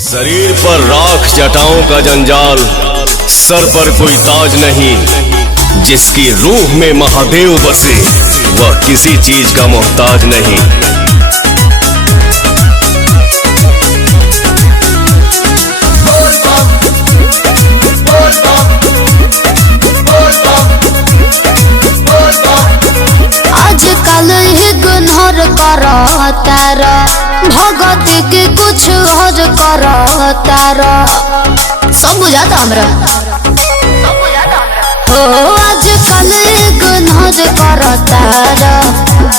शरीर पर राख जटाओं का जंजाल, सर पर कोई ताज नहीं। जिसकी रूह में महादेव बसे वह किसी चीज का मोहताज नहीं। आजकल इग्नोर करो तारा भगत के कुछ और करो तारा, सब बुझाता हमरा हो। आजकल इग्नोर करो तारा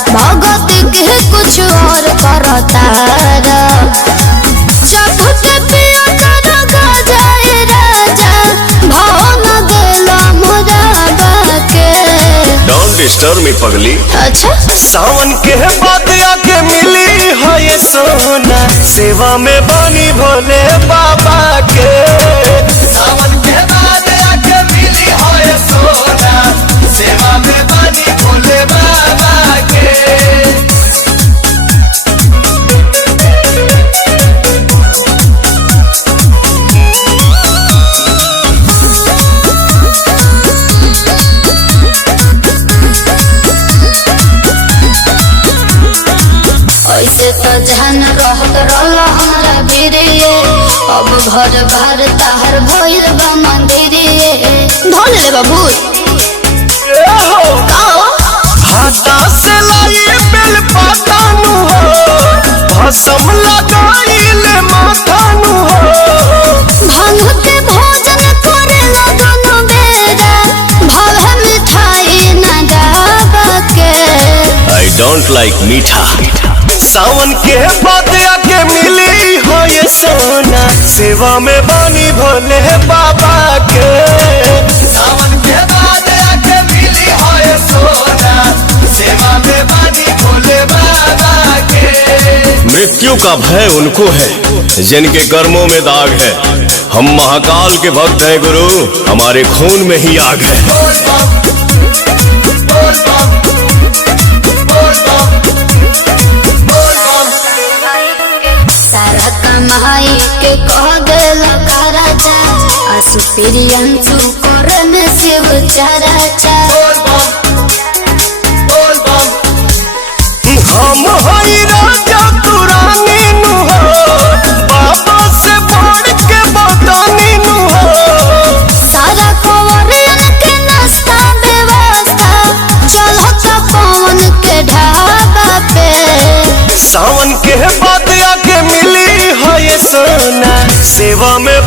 भगत के कुछ और करो तारा। जब के पिया करो गजाए राजा भावना गेला मोरा के। डोंट डिस्टर्ब मी पगली। अच्छा सावन के बाद आके मिली है ये सोना, सेवा में बानी भोले बाबा के। सावन के बाद आके मिली है ये सोना, सेवा में बानी भोले बाबा के। ऐसे तो जहन रहत रहला हमरा गिरिए, अब घर बार ताहर भइल बा मंदिरिए। धोल ले बाबू हाथा से लाई बेल पाता नु हो, भस्म लगाइले माथा नु हो। भांग के भोजन करे लगन बेरा, भव मिठाई न गावा के। I don't like मीठा। सावन के बाद आके मिली हो ये सोना, सेवा में बानी भोले बाबा के। सावन के बाद आके मिली हो ये सोना, सेवा में बानी भोले बाबा के। मृत्यु का भय उनको है जिनके कर्मों में दाग है। हम महाकाल के भक्त हैं गुरु, हमारे खून में ही आग है। सारा कमाई के कह देल कराचा, आसु प्रियंसु करन शिव चराचा। हम हई राजा तू रानी नु हो, बाबा से बढ़ के बतानी नु हो। सारा कवरियन के नाश्ता व्यवस्था चलता पवन के ढाबा पे। सावन के बाद आके मिली है ये सोना, सेवा में